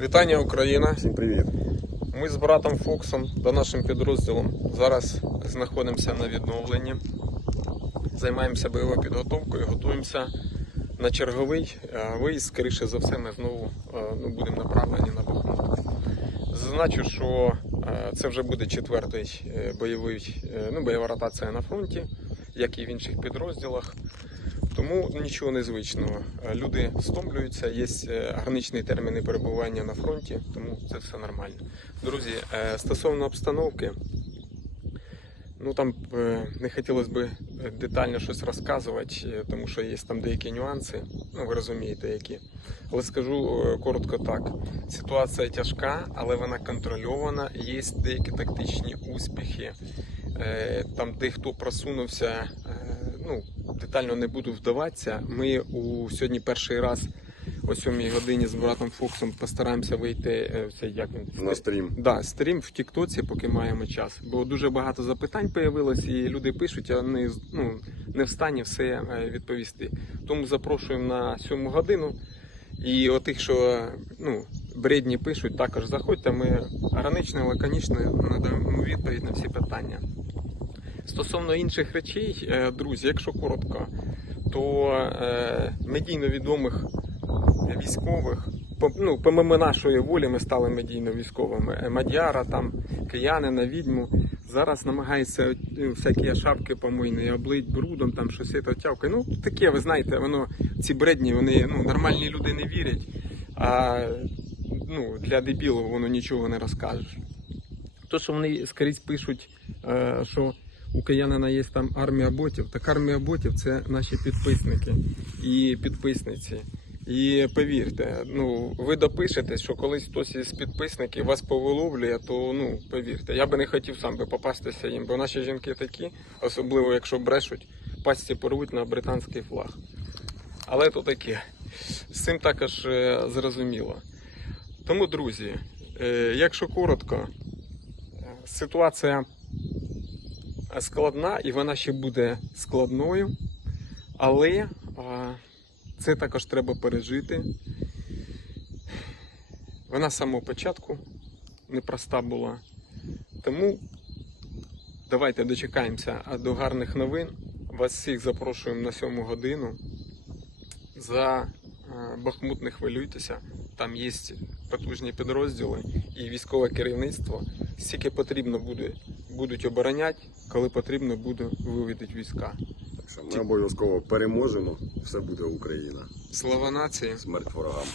Вітання Україна! Всім привіт. Ми з братом Фоксом та нашим підрозділом зараз знаходимося на відновленні. Займаємося бойовою підготовкою, готуємося на черговий е, виїзд. Скоріше за все, ми знову е, ну, будемо направлені на Бахмут. Зазначу, що е, це вже буде четвертий бойовий, ну, бойова ротація на фронті, як і в інших підрозділах. Тому нічого незвичного. Е, Люди стомлюються, є е, граничні терміни перебування на фронті, тому це все нормально. Друзі, е, стосовно обстановки, ну там не хотілося б детально щось розказувати, тому що є там деякі нюанси, ну ви розумієте які. Але скажу коротко так: ситуація тяжка, але вона контрольована. Є деякі тактичні успіхи. Там дехто просунувся, е, ну детально не буду вдаватися. Ми у сьогодні перший раз о 7 годині з братом Фоксом постараємося вийти е, як він На стрім. Да, стрім в Тіктоці, поки маємо час. Бо дуже багато запитань появилось, і люди пишуть, а не, ну, не в стані все е, відповісти. Тому запрошуємо на 7 годину. І отих, що ну, бредні пишуть, також заходьте. Ми гранично, лаконічно надамо відповідь на всі питання. Стосовно інших речей, е, друзі, якщо коротко, то е, медійно відомих військових, ну, помимо нашої волі, ми стали медійно військовими. Е, Мадяра, там, киянина, відьму. Зараз намагаються ну, всякі шапки помийні облить брудом, там щось це тявкає. Ну, таке, ви знаєте, воно, ці бредні, вони ну, нормальні люди не вірять. А ну, для дебілів воно нічого не розкажеш. То, що вони скрізь пишуть, що у киянина є там армія ботів, так армія ботів це наші підписники і підписниці. І повірте, ну ви допишете, що колись хтось із підписників вас повиловлює, то ну повірте, я би не хотів сам би попастися їм, бо наші жінки такі, особливо якщо брешуть, пасті порвуть на британський флаг. Але то таке. З цим також е, зрозуміло. Тому, друзі, е, якщо коротко, е, ситуація складна і вона ще буде складною, але це також треба пережити. Вона з самого початку непроста була. Тому давайте дочекаємося до гарних новин. Вас всіх запрошуємо на сьому годину. За е, Бахмут не хвилюйтеся. Там є потужні підрозділи і військове керівництво. Скільки потрібно буде, будуть обороняти, коли потрібно буде виведуть війська. Так що ми обов'язково переможемо. Все буде Україна. Слава нації! Смерть ворогам.